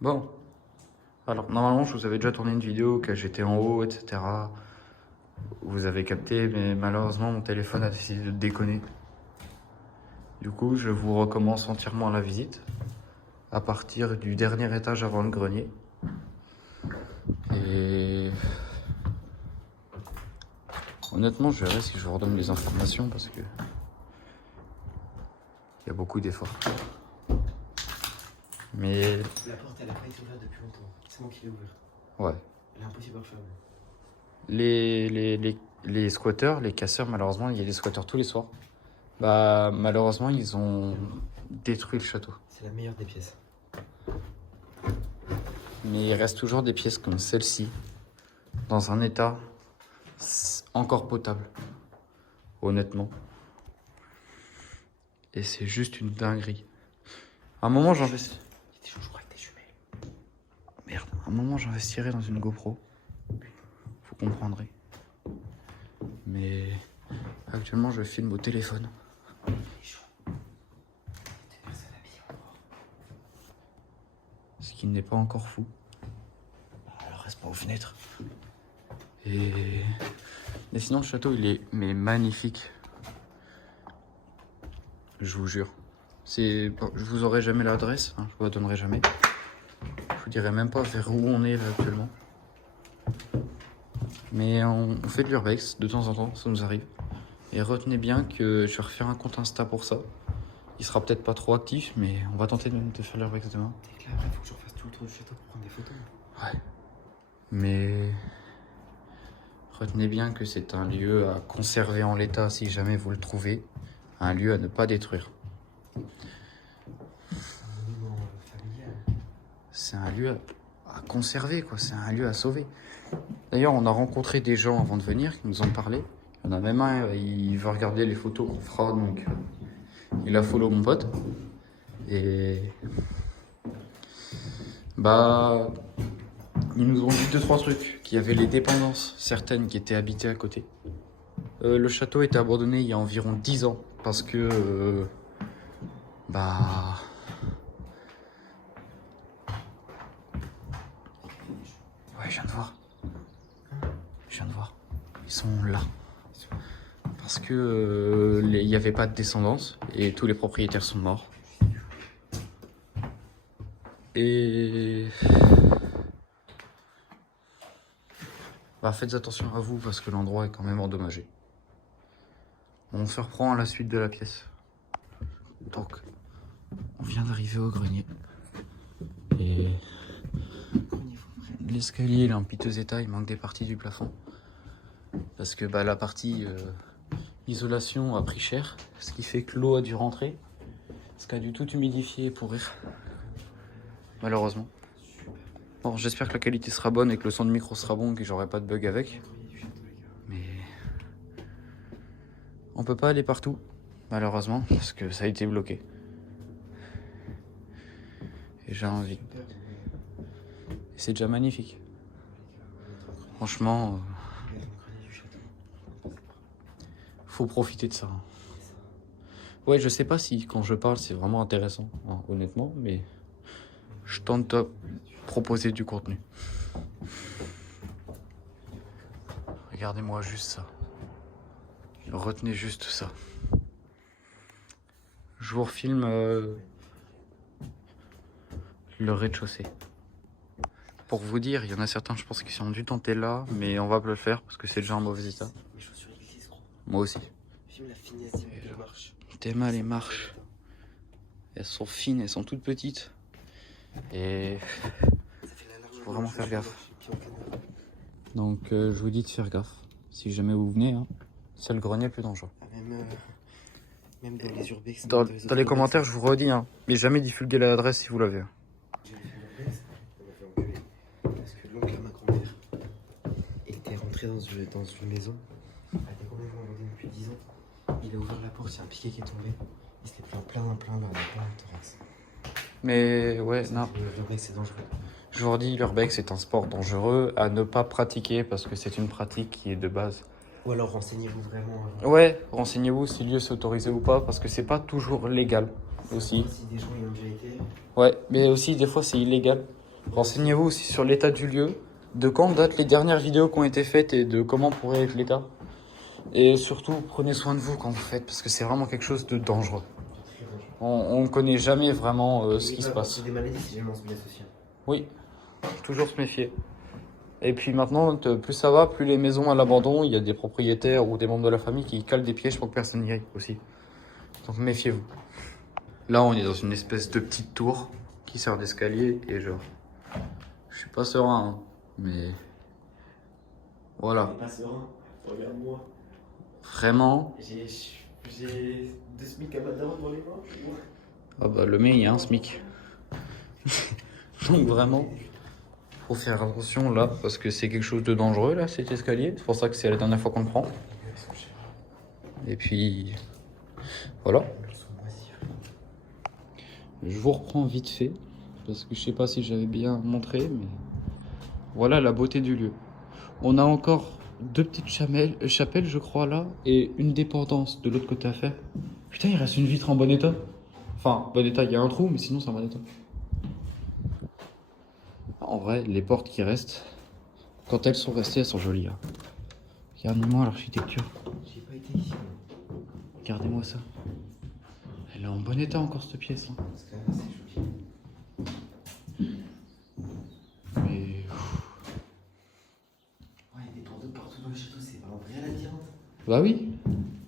Bon, alors normalement je vous avais déjà tourné une vidéo que j'étais en haut, etc. Vous avez capté, mais malheureusement mon téléphone a décidé de déconner. Du coup, je vous recommence entièrement la visite à partir du dernier étage avant le grenier. Et honnêtement, je verrai si je vous redonne les informations parce que il y a beaucoup d'efforts. Mais la porte, elle a pas été ouverte depuis longtemps. C'est moi qui l'ai ouverte. ouais. Elle est impossible à refermer. Les squatteurs, les casseurs, malheureusement, il y a des squatteurs tous les soirs. Bah, malheureusement, ils ont détruit le château. C'est la meilleure des pièces. Mais il reste toujours des pièces comme celle-ci, dans un état encore potable, honnêtement. Et c'est juste une dinguerie. À un moment, j'investirais. Il était chaud, je crois, avec tes jumelles. Merde, à un moment, j'investirais dans une GoPro. Vous comprendrez. Mais actuellement, je filme au téléphone. Il est chaud. T'es personne habillée encore. Ce qui n'est pas encore fou. Alors, reste pas aux fenêtres. Mais sinon, le château, il est magnifique. Je vous jure. Bon, je vous aurai jamais l'adresse, hein, je vous la donnerai jamais. Je vous dirai même pas vers où on est là, actuellement. Mais on fait de l'urbex de temps en temps, ça nous arrive. Et retenez bien que je vais refaire un compte Insta pour ça. Il sera peut-être pas trop actif, mais on va tenter même de faire l'urbex demain. T'es clair, il faut que je refasse tout le tour du château pour prendre des photos. Ouais. Mais retenez bien que c'est un lieu à conserver en l'état si jamais vous le trouvez. Un lieu à ne pas détruire. Un monument familial. C'est un lieu à conserver, quoi. C'est un lieu à sauver. D'ailleurs, on a rencontré des gens avant de venir qui nous ont parlé. Il y en a même un, il veut regarder les photos qu'on fera, donc il a follow mon pote. Et bah, ils nous ont dit 2-3 trucs. Qu'il y avait les dépendances, certaines qui étaient habitées à côté. Le château était abandonné il y a environ 10 ans parce que bah ouais, je viens de voir. Je viens de voir. Ils sont là. Parce que il n'y avait pas de descendance et tous les propriétaires sont morts. Et bah, faites attention à vous parce que l'endroit est quand même endommagé. On se reprend à la suite de la pièce. Donc, on vient d'arriver au grenier. Et l'escalier il est en piteux état, il manque des parties du plafond. Parce que bah, la partie isolation a pris cher, ce qui fait que l'eau a dû rentrer. Ce qui a dû tout humidifier et pourrir. Malheureusement. Bon, j'espère que la qualité sera bonne et que le son de micro sera bon et que j'aurai pas de bug avec. Mais on peut pas aller partout, malheureusement, parce que ça a été bloqué. Et j'ai envie. Et c'est déjà magnifique. Franchement, faut profiter de ça. Ouais, je sais pas si quand je parle c'est vraiment intéressant, hein, honnêtement, mais je tente de proposer du contenu. Regardez-moi juste ça. Retenez juste ça. Je vous refilme le rez-de-chaussée. Pour vous dire, il y en a certains, je pense, qui ont dû tenter là, mais on va pas le faire parce que c'est déjà en mauvais état. Mes chaussures ils glissent, gros. Moi aussi. Filme la finesse de la marche. Théma, les marches. Elles sont fines, elles sont toutes petites. Et Ça fait la largeur. faut vraiment faire gaffe. Donc je vous dis de faire gaffe. Si jamais vous venez, hein, c'est le grenier le plus dangereux. Même dans les urbex. Dans les commentaires, je vous redis, hein, mais jamais divulguer l'adresse si vous l'avez. J'avais fait l'urbex, on m'a fait enculer. Parce que l'oncle à ma grand-mère était rentré dans une maison. Elle était complètement abandonnée depuis 10 ans. Il a ouvert la porte, il y a un piquet qui est tombé. Il s'est pris en plein là, plein le thorax. Mais ouais, non. L'urbex c'est dangereux. Je vous redis, l'urbex est un sport dangereux à ne pas pratiquer parce que c'est une pratique qui est de base. Ou alors renseignez-vous vraiment. Ouais, renseignez-vous si le lieu c'est autorisé ou pas parce que c'est pas toujours légal aussi. Si des gens y ont déjà été. Ouais, mais aussi des fois c'est illégal Renseignez-vous aussi sur l'état du lieu, de quand datent les dernières vidéos qui ont été faites et de comment pourrait être l'état. Et surtout, prenez soin de vous quand vous faites, parce que c'est vraiment quelque chose de dangereux. On ne connaît jamais vraiment ce qui se passe. C'est des maladies si jamais on se blesse aussi. Oui, toujours se méfier. Et puis maintenant, plus ça va, plus les maisons à l'abandon, il y a des propriétaires ou des membres de la famille qui calent des pièges pour que personne n'y aille aussi. Donc méfiez-vous. Là, on est dans une espèce de petite tour qui sert d'escalier et genre, je suis pas serein, hein, mais voilà. T'es pas serein, regarde-moi. Vraiment. J'ai 2 SMIC à Madara dans les mains. Ah bah le mien, il y a un SMIC. Donc vraiment, faut faire attention là, parce que c'est quelque chose de dangereux là, cet escalier. C'est pour ça que c'est la dernière fois qu'on le prend. Et puis, voilà. Je vous reprends vite fait, parce que je sais pas si j'avais bien montré, mais voilà la beauté du lieu. On a encore 2 petites chapelles, je crois, là, et une dépendance de l'autre côté à faire. Putain, il reste une vitre en bon état. Enfin, bon état, il y a un trou, mais sinon c'est en bon état. En vrai, les portes qui restent, quand elles sont restées, elles sont jolies. Hein. Regardez-moi l'architecture. J'ai pas été ici. Regardez-moi ça. Elle est en bon état encore, cette pièce. Hein. Parce que là, c'est joli. Mais... Ouais, il y a des portes de partout dans le château, c'est vraiment vrai la labyrinthe. Bah oui,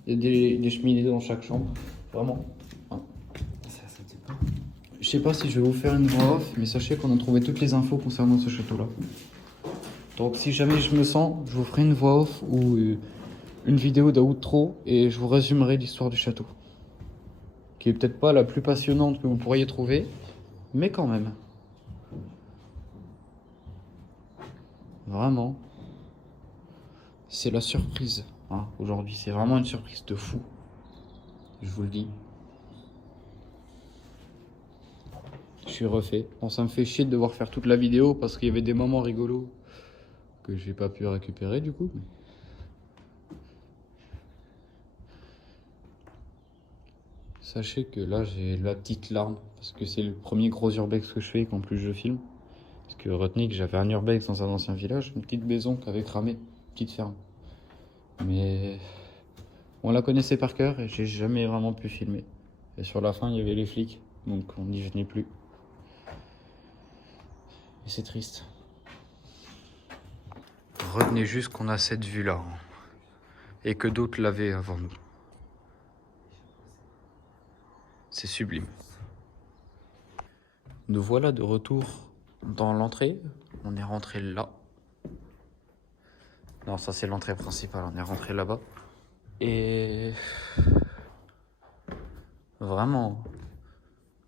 il y a des cheminées dans chaque chambre. Vraiment. Ouais. Ça te dit pas? Je sais pas si je vais vous faire une voix off, mais sachez qu'on a trouvé toutes les infos concernant ce château-là. Donc si jamais je me sens, je vous ferai une voix off ou une vidéo d'outro et je vous résumerai l'histoire du château. Qui est peut-être pas la plus passionnante que vous pourriez trouver, mais quand même. Vraiment. C'est la surprise. Hein, aujourd'hui, c'est vraiment une surprise de fou. Je vous le dis. Je suis refait. Bon, ça me fait chier de devoir faire toute la vidéo parce qu'il y avait des moments rigolos que j'ai pas pu récupérer du coup. Sachez que là j'ai la petite larme parce que c'est le premier gros urbex que je fais et qu'en plus je filme. Parce que retenez que j'avais un urbex dans un ancien village, une petite maison qui avait cramé, petite ferme. Mais on la connaissait par cœur et j'ai jamais vraiment pu filmer. Et sur la fin il y avait les flics, donc on n'y venait plus. Et c'est triste. Retenez juste qu'on a cette vue-là. Hein, et que d'autres l'avaient avant nous. C'est sublime. Nous voilà de retour dans l'entrée. On est rentré là. Non, ça c'est l'entrée principale. On est rentré là-bas. Et... Vraiment...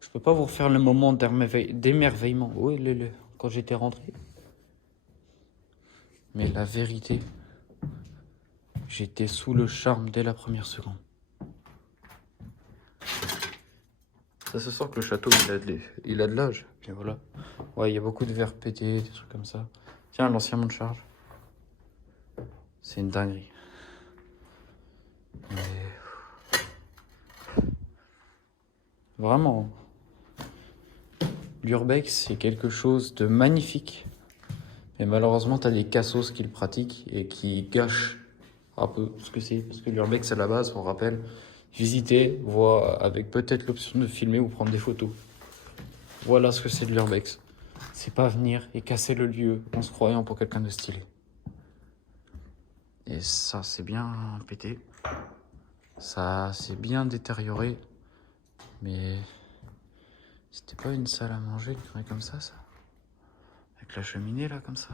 Je peux pas vous refaire le moment d'émerveillement. Oui, quand j'étais rentré. Mais la vérité... J'étais sous le charme dès la première seconde. Ça se sent que le château, il a de l'âge. Puis voilà. Ouais, il y a beaucoup de verres pétés, des trucs comme ça. Tiens, l'ancien monte charge. C'est une dinguerie. Mais... Vraiment. L'urbex, c'est quelque chose de magnifique. Mais malheureusement, t'as des cassos qui le pratiquent et qui gâchent un peu ce que c'est. Parce que l'urbex, à la base, on rappelle, visiter, voir avec peut-être l'option de filmer ou prendre des photos. Voilà ce que c'est de l'urbex. C'est pas venir et casser le lieu en se croyant pour quelqu'un de stylé. Et ça, c'est bien pété. Ça, c'est bien détérioré. Mais c'était pas une salle à manger, une connerie comme ça. Avec la cheminée, là, comme ça.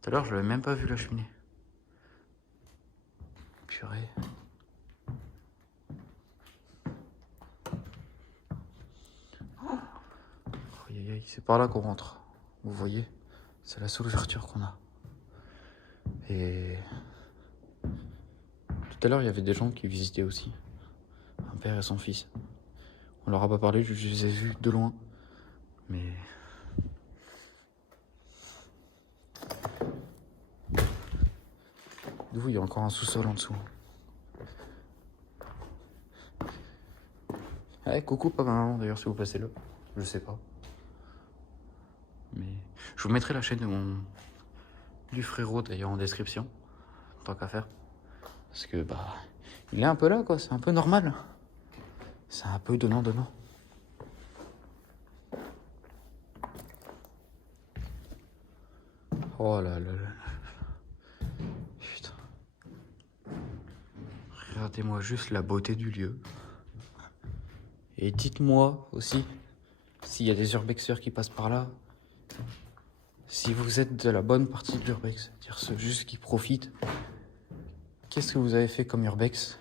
Tout à l'heure, je l'avais même pas vu, la cheminée. Purée. C'est par là qu'on rentre. Vous voyez, c'est la seule ouverture qu'on a. Et tout à l'heure, il y avait des gens qui visitaient aussi. Un père et son fils. On leur a pas parlé, je les ai vus de loin. Mais... D'où il y a encore un sous-sol en dessous. Ouais, coucou papa maman d'ailleurs si vous passez là. Je sais pas. Mais... Je vous mettrai la chaîne du frérot d'ailleurs en description, tant qu'à faire. Parce que bah, il est un peu là quoi, c'est un peu normal. C'est un peu donnant-donnant. Oh là là là. Putain. Regardez-moi juste la beauté du lieu. Et dites-moi aussi s'il y a des urbexeurs qui passent par là. Si vous êtes de la bonne partie de l'urbex, c'est-à-dire ceux juste qui profitent. Qu'est-ce que vous avez fait comme urbex?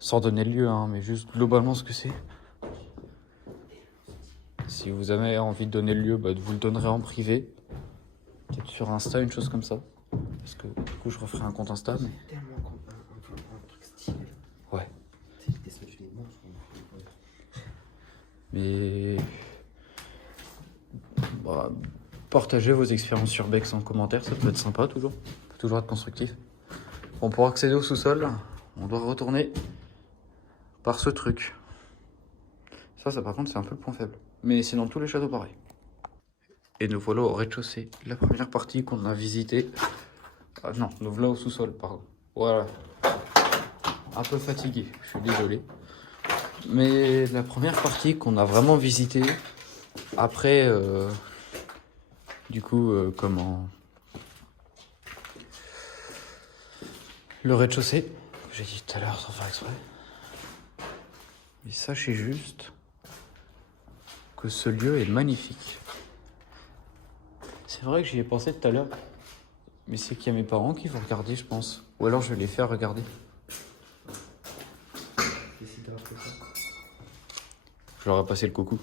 Sans donner le lieu, hein, mais juste globalement ce que c'est. Si vous avez envie de donner le lieu, bah, vous le donnerez en privé. Peut-être sur Insta, une chose comme ça. Parce que du coup, je referai un compte Insta. Mais... C'est tellement un truc stylé. Ouais. Tu sais, descendu des monstres. Mais... Bah, partagez vos expériences sur Bex en commentaire, ça peut être sympa toujours. Ça peut toujours être constructif. Bon, pour accéder au sous-sol, on doit retourner par ce truc. Ça par contre, c'est un peu le point faible. Mais c'est dans tous les châteaux pareil. Et nous voilà au rez-de-chaussée. La première partie qu'on a visitée. Ah non, nous voilà au sous-sol, pardon. Voilà. Un peu fatigué, je suis désolé. Mais la première partie qu'on a vraiment visitée, après, du coup, comment... Le rez-de-chaussée, que j'ai dit tout à l'heure sans faire exprès. Mais sachez juste que ce lieu est magnifique. C'est vrai que j'y ai pensé tout à l'heure. Mais c'est qu'il y a mes parents qui vont regarder, je pense. Ou alors je vais les faire regarder. Et si t'as fait ça? Je leur ai passé le coucou.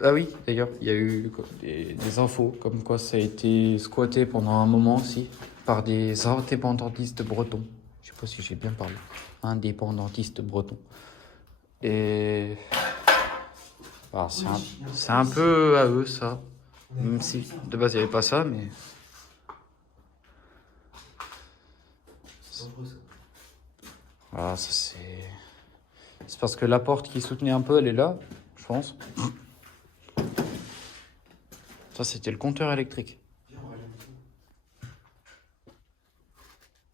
Ah oui, d'ailleurs, il y a eu des infos comme quoi ça a été squatté pendant un moment aussi par des indépendantistes bretons. Je sais pas si j'ai bien parlé. Indépendantistes bretons. Et... Alors, c'est un peu à eux, ça. Même si de base, il n'y avait pas ça, mais... C'est dangereux ça. Voilà, ça c'est... C'est parce que la porte qui soutenait un peu, elle est là, je pense. Ça, c'était le compteur électrique. Viens, on rallume tout.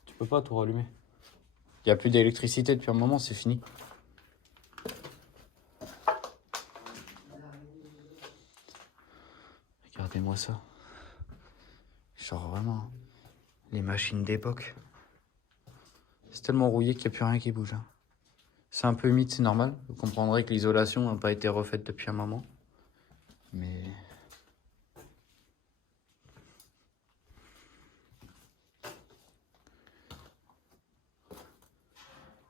Tu peux pas tout rallumer. Il n'y a plus d'électricité depuis un moment, c'est fini. Regardez-moi ça. Genre vraiment, les machines d'époque. C'est tellement rouillé qu'il n'y a plus rien qui bouge. Hein. C'est un peu humide, c'est normal. Vous comprendrez que l'isolation n'a pas été refaite depuis un moment. Mais...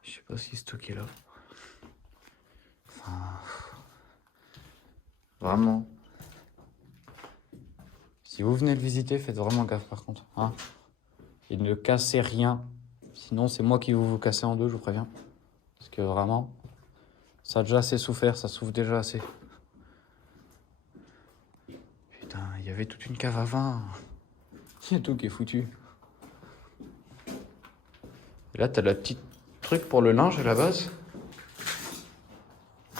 je sais pas ce qui est stocké là. Enfin... Vraiment. Si vous venez le visiter, faites vraiment gaffe par contre. Hein. Et ne cassez rien. Sinon, c'est moi qui vais vous casser en deux, je vous préviens. Parce que vraiment, ça a déjà assez souffert, ça souffre déjà assez. Putain, il y avait toute une cave à vin. Il y a tout qui est foutu. Et là, t'as la petite truc pour le linge à la base.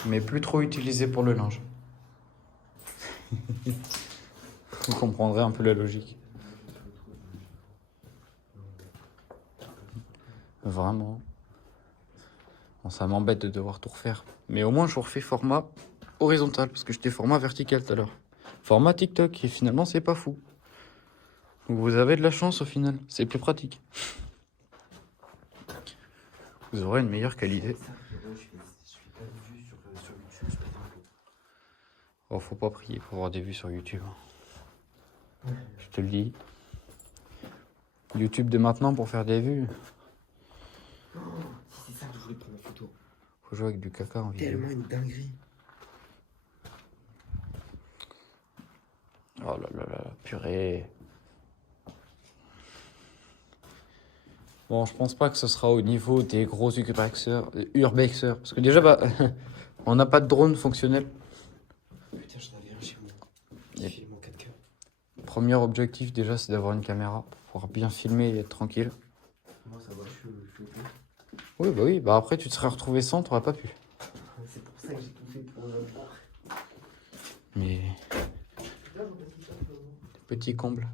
Mais plus trop utilisé pour le linge. Vous comprendrez un peu la logique. Vraiment. Bon, ça m'embête de devoir tout refaire. Mais au moins, je refais format horizontal. Parce que j'étais format vertical tout à l'heure. Format TikTok. Et finalement, c'est pas fou. Donc, vous avez de la chance au final. C'est plus pratique. Vous aurez une meilleure qualité. Oh, faut pas prier pour avoir des vues sur YouTube. Je te le dis. YouTube de maintenant pour faire des vues. Oh, si c'est ça que je voulais prendre en photo. Faut jouer avec du caca en vidéo. Tellement une dinguerie. Oh là là là, purée. Bon, je pense pas que ce sera au niveau des gros urbexeurs. Parce que déjà, bah, on n'a pas de drone fonctionnel. Putain, j'en avais un chez moi. Qui Yep. filme en 4K. Premier objectif, déjà, c'est d'avoir une caméra pour pouvoir bien filmer et être tranquille. Moi, ça va, je suis au bout. Oui, bah oui. Bah après, tu te serais retrouvé sans, t'aurais pas pu. C'est pour ça que j'ai tout fait pour le voir. Mais Petit comble.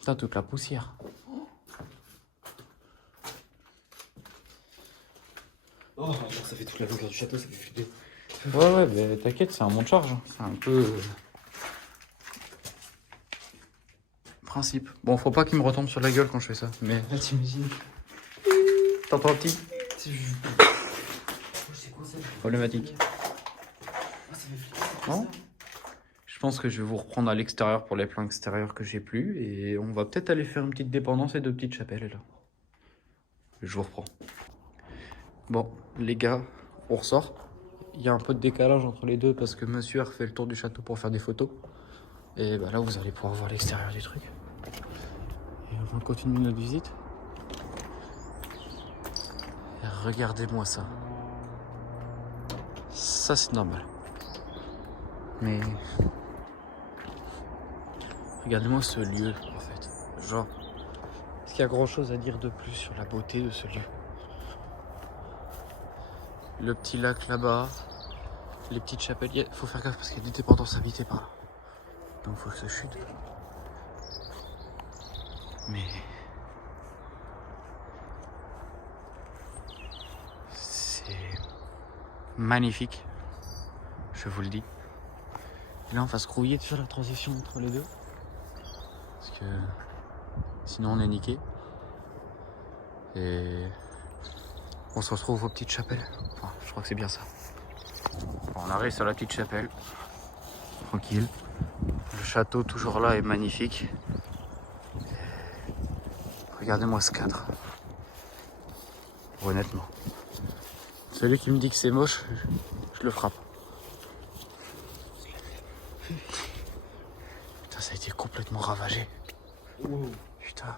Putain, toute la poussière. Oh, ça fait toute la longueur du château, ça fait flipper. Ouais, mais t'inquiète, c'est un monte charge. Hein. C'est un peu. Principe. Bon, faut pas qu'il me retombe sur la gueule quand je fais ça. Mais. Ah, t'imagines. T'entends un petit C'est quoi ça? Problématique. Ah, ça fait flipper. Non. Je pense que je vais vous reprendre à l'extérieur pour les plans extérieurs que j'ai plus. Et on va peut-être aller faire une petite dépendance et 2 petites chapelles là. Je vous reprends. Bon, les gars, on ressort. Il y a un peu de décalage entre les deux parce que monsieur a refait le tour du château pour faire des photos. Et bah là, vous allez pouvoir voir l'extérieur du truc. Et on va continuer notre visite. Et regardez-moi ça. Ça, c'est normal. Mais regardez-moi ce lieu, en fait. Genre, est-ce qu'il y a grand-chose à dire de plus sur la beauté de ce lieu? Le petit lac là-bas, les petites chapelles. Il faut faire gaffe parce qu'il y a des dépendances habitées par là. Donc faut que ça chute. Mais c'est magnifique, je vous le dis. Et là on va se grouiller de faire la transition entre les deux. Parce que sinon on est niqué. Et on se retrouve aux petites chapelles. Enfin, je crois que c'est bien ça. On arrive sur la petite chapelle. Tranquille. Le château toujours là est magnifique. Regardez-moi ce cadre. Honnêtement. Celui qui me dit que c'est moche, je le frappe. Putain, ça a été complètement ravagé. Putain.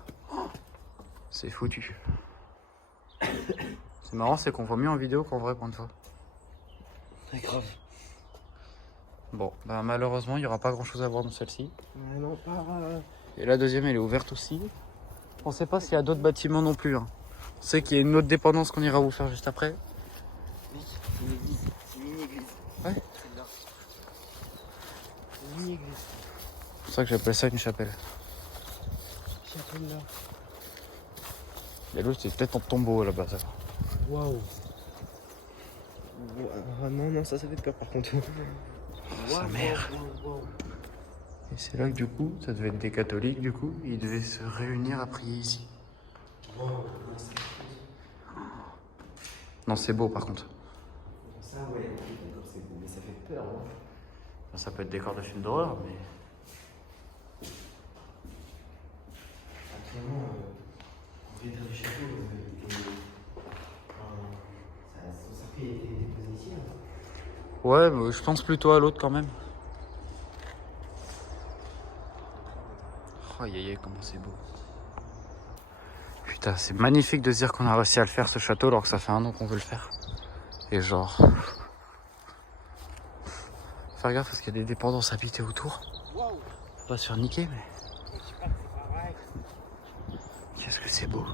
C'est foutu. C'est marrant, c'est qu'on voit mieux en vidéo qu'en vrai pour une fois. Très grave. Bon, bah malheureusement, il n'y aura pas grand chose à voir dans celle-ci. Non, pas. Et la deuxième, elle est ouverte aussi. On sait pas s'il y a d'autres bâtiments non plus. Hein. On sait qu'il y a une autre dépendance qu'on ira vous faire juste après. Oui, c'est une église. C'est une mini-église. Ouais. Celle-là. C'est une mini-église. C'est pour ça que j'appelle ça une chapelle. Chapelle là. Et l'autre, c'est peut-être en tombeau à la base. Waouh. Ah non, ça fait peur par contre. Sa mère. Et c'est là que du coup, ça devait être des catholiques du coup, ils devaient se réunir à prier ici. Non, c'est beau par contre. Ça, ouais, d'accord, c'est beau, mais ça fait peur. Hein. Enfin, ça peut être décor de film d'horreur, mais. Actuellement, propriétaire du château, son cercueil a été déposé ici. Là. Ouais, mais je pense plutôt à l'autre quand même. Oh, aïe aïe aïe, comment c'est beau. Putain, c'est magnifique de se dire qu'on a réussi à le faire ce château alors que ça fait 1 an qu'on veut le faire. Et genre. Faire gaffe parce qu'il y a des dépendances habitées autour. Faut pas se faire niquer, mais. Qu'est-ce que c'est beau.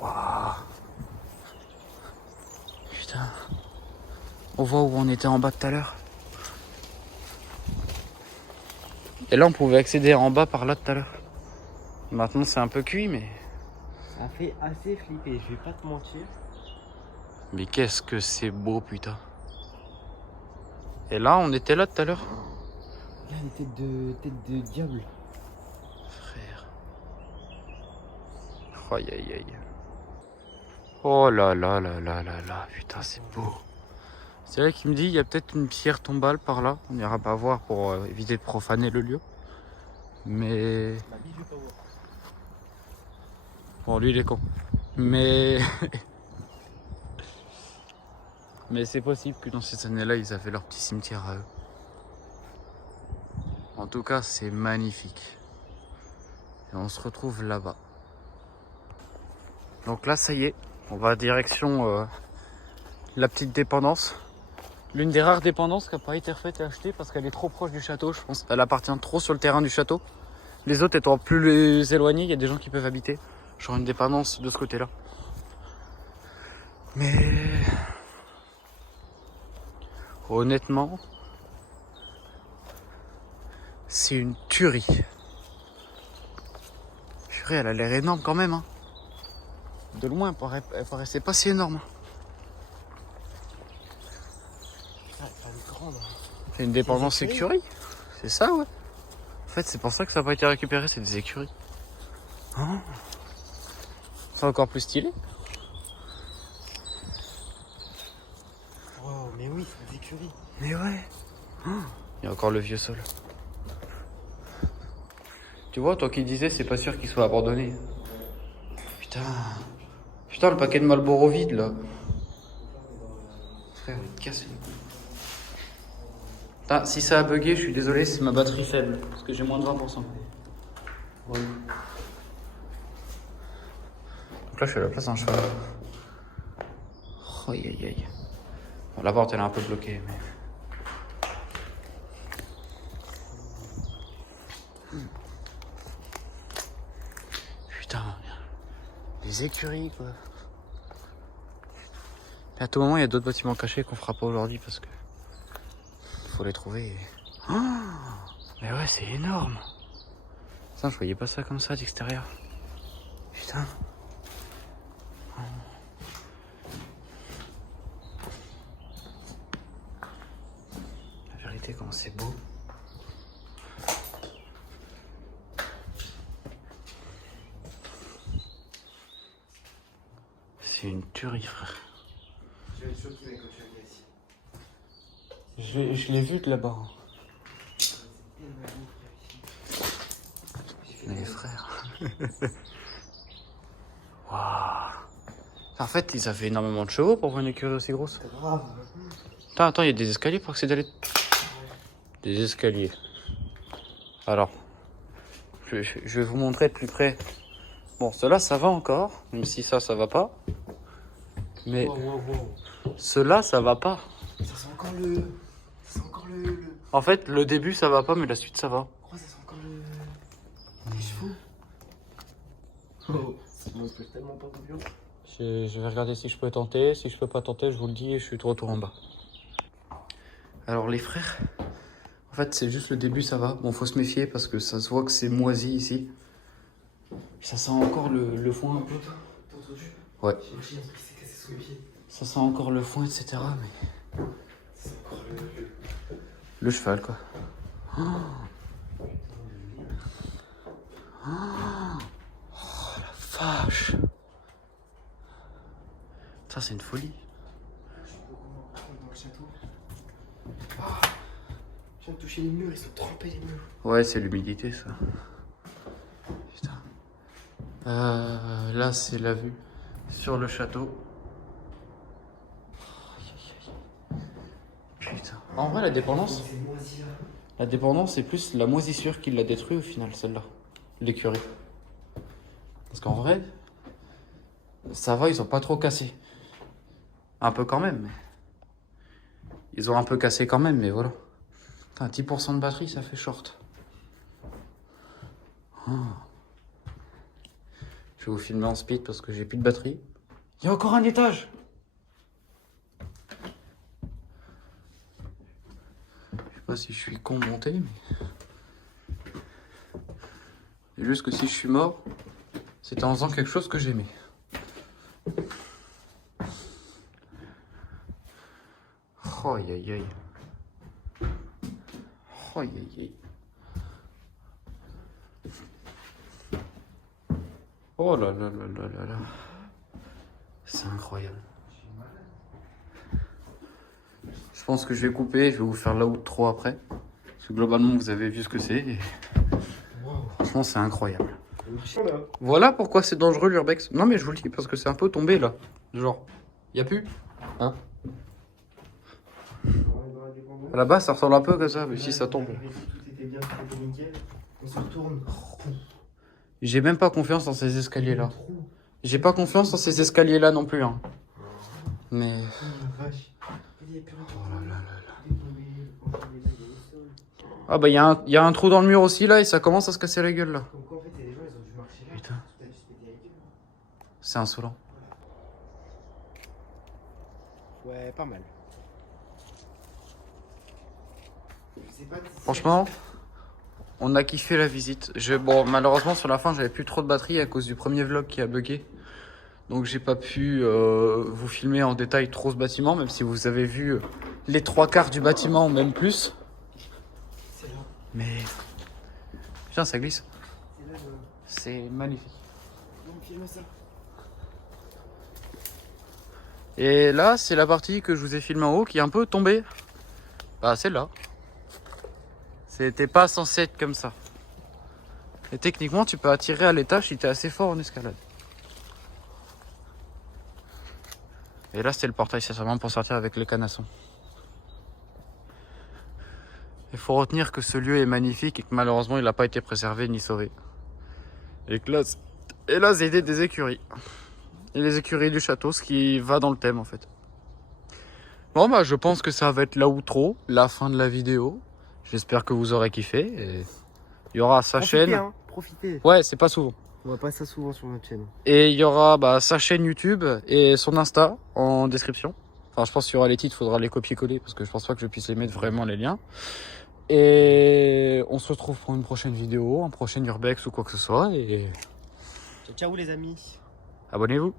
Waouh. Putain. On voit où on était en bas tout à l'heure. Et là, on pouvait accéder en bas par là tout à l'heure. Maintenant, c'est un peu cuit, mais. Ça fait assez flipper, je vais pas te mentir. Mais qu'est-ce que c'est beau, putain. Et là, on était là tout à l'heure. Là, des têtes de diable. Frère. Oh, aïe aïe aïe. Oh là là là là là là. Putain, c'est beau. C'est là qu'il me dit, il y a peut-être une pierre tombale par là. On n'ira pas voir pour éviter de profaner le lieu. Mais. Bon, lui, il est con. Mais. Mais c'est possible que dans ces années-là, ils avaient leur petit cimetière à eux. En tout cas, c'est magnifique. Et on se retrouve là-bas. Donc là, ça y est. On va direction la petite dépendance. L'une des rares dépendances qui n'a pas été refaite et achetée parce qu'elle est trop proche du château, je pense. Elle appartient trop sur le terrain du château. Les autres étant plus éloignés, il y a des gens qui peuvent habiter. Genre une dépendance de ce côté-là. Mais Honnêtement, c'est une tuerie. Purée, elle a l'air énorme quand même. Hein. De loin, elle paraissait pas si énorme. C'est une dépendance écurie. C'est ça, ouais. En fait, c'est pour ça que ça n'a pas été récupéré, c'est des écuries. Oh. C'est encore plus stylé. Wow, mais oui, c'est des écuries. Mais ouais. Oh. Il y a encore le vieux sol. Tu vois, toi qui disais, c'est pas sûr qu'il soit abandonné. Putain. Putain, le paquet de Marlboro vide, là. Frère, il casse les couilles. Ah, si ça a bugué, je suis désolé, c'est ma batterie faible. Parce que j'ai moins de 20%. Ouais. Donc là, je suis à la place d'un cheval. Oh, aïe, aïe, aïe. Bon, la porte, elle est un peu bloquée, mais... Putain, les écuries, quoi. Et à tout moment, il y a d'autres bâtiments cachés qu'on fera pas aujourd'hui parce que... faut les trouver. Oh, mais ouais, c'est énorme. Putain, je voyais pas ça comme ça d'extérieur. Putain. Oh. La vérité, comment c'est beau. C'est une tuerie, frère. Je vais être choqué quand tu vas venir ici. Je l'ai vu de là-bas. Mais frère. Waouh. En fait, ils avaient énormément de chevaux pour voir une écurie aussi grosse. C'est grave. Attends, il y a des escaliers pour accéder à Des escaliers. Alors, je vais vous montrer de plus près. Bon, ceux-là, ça va encore, même si ça va pas. Mais ceux-là, ça va pas. Ça sent encore le... Ça sent encore le... En fait, le début, ça va pas, mais la suite, ça va. Pourquoi ça sent encore le... Les chevaux. Oh, ça m'empêche tellement pas confiance. Je vais regarder si je peux tenter. Si je peux pas tenter, je vous le dis, et je suis de retour en bas. Alors, les frères, en fait, c'est juste le début, ça va. Bon, faut se méfier parce que ça se voit que c'est moisi ici. Ça sent encore le foin un peu. Putain, t'as entendu? Ouais. J'ai un chien qui s'est cassé sous les pieds. Ça sent encore le foin, etc. Mais Ça sent encore le cheval, quoi. Oh, la vache. Ça, c'est une folie. Je sais pas comment on est dans le château. Ah, je viens de toucher les murs, ils sont trempés les murs. Ouais, c'est l'humidité, ça. Putain. Là, c'est la vue sur le château. Putain. En vrai, la dépendance, C'est moisi là. c'est plus la moisissure qui l'a détruit au final, celle-là. L'écurie. Parce qu'en vrai, ça va, ils ont pas trop cassé. Un peu quand même, mais... Ils ont un peu cassé quand même, mais voilà. Putain, 10% de batterie, ça fait short. Oh. Je vais vous filmer en speed parce que j'ai plus de batterie. Il y a encore un étage. Je sais pas si je suis con de monter, mais... C'est juste que si je suis mort, c'était en faisant quelque chose que j'aimais. Oh aïe aïe aïe. Oh aïe aïe aïe. Oh là là là là là là. C'est incroyable. Je pense que je vais couper, je vais vous faire l'outro après. Parce que globalement, vous avez vu ce que c'est. Et... Wow. Franchement, c'est incroyable. Voilà pourquoi c'est dangereux l'urbex. Non mais je vous le dis parce que c'est un peu tombé là. Genre, y a plus. Hein? À la base, ça ressemble un peu comme ça, mais si ça tombe. Tout était bien, tout était nickel. On se retourne. J'ai même pas confiance dans ces escaliers là. J'ai pas confiance dans ces escaliers là non plus. Hein. Mais. Oh la vache. Ah bah y a un trou dans le mur aussi là et ça commence à se casser la gueule là. Comme quoi en fait, il y a des gens, ils ont dû marcher là. Putain. Tout a dû se péter la gueule. C'est insolent. Ouais, pas mal. Je sais pas si Franchement, on a kiffé la visite. Bon, malheureusement, sur la fin, j'avais plus trop de batterie à cause du premier vlog qui a bugué. Donc, j'ai pas pu vous filmer en détail trop ce bâtiment, même si vous avez vu les 3/4 du bâtiment, même plus. c'est là. Mais. Putain, ça glisse. C'est là, C'est magnifique. donc filme ça. Et là, c'est la partie que je vous ai filmée en haut qui est un peu tombée. Bah, c'est là. C'était pas censé être comme ça. Et techniquement, tu peux attirer à l'étage si t'es assez fort en escalade. Et là, c'était le portail, c'est vraiment pour sortir avec les canassons. Il faut retenir que ce lieu est magnifique et que malheureusement, il n'a pas été préservé ni sauvé. Et là, c'était des écuries. Et les écuries du château, ce qui va dans le thème en fait. Bon, bah, je pense que ça va être l'outro, la fin de la vidéo. J'espère que vous aurez kiffé. Et il y aura sa chaîne. Hein, profitez. Ouais, c'est pas souvent. On voit pas ça souvent sur notre chaîne. Et il y aura sa chaîne YouTube et son Insta en description. Enfin, je pense qu'il y aura les titres, il faudra les copier-coller parce que je pense pas que je puisse les mettre vraiment les liens. Et on se retrouve pour une prochaine vidéo, un prochain Urbex ou quoi que ce soit. Et Ciao, ciao les amis. abonnez-vous.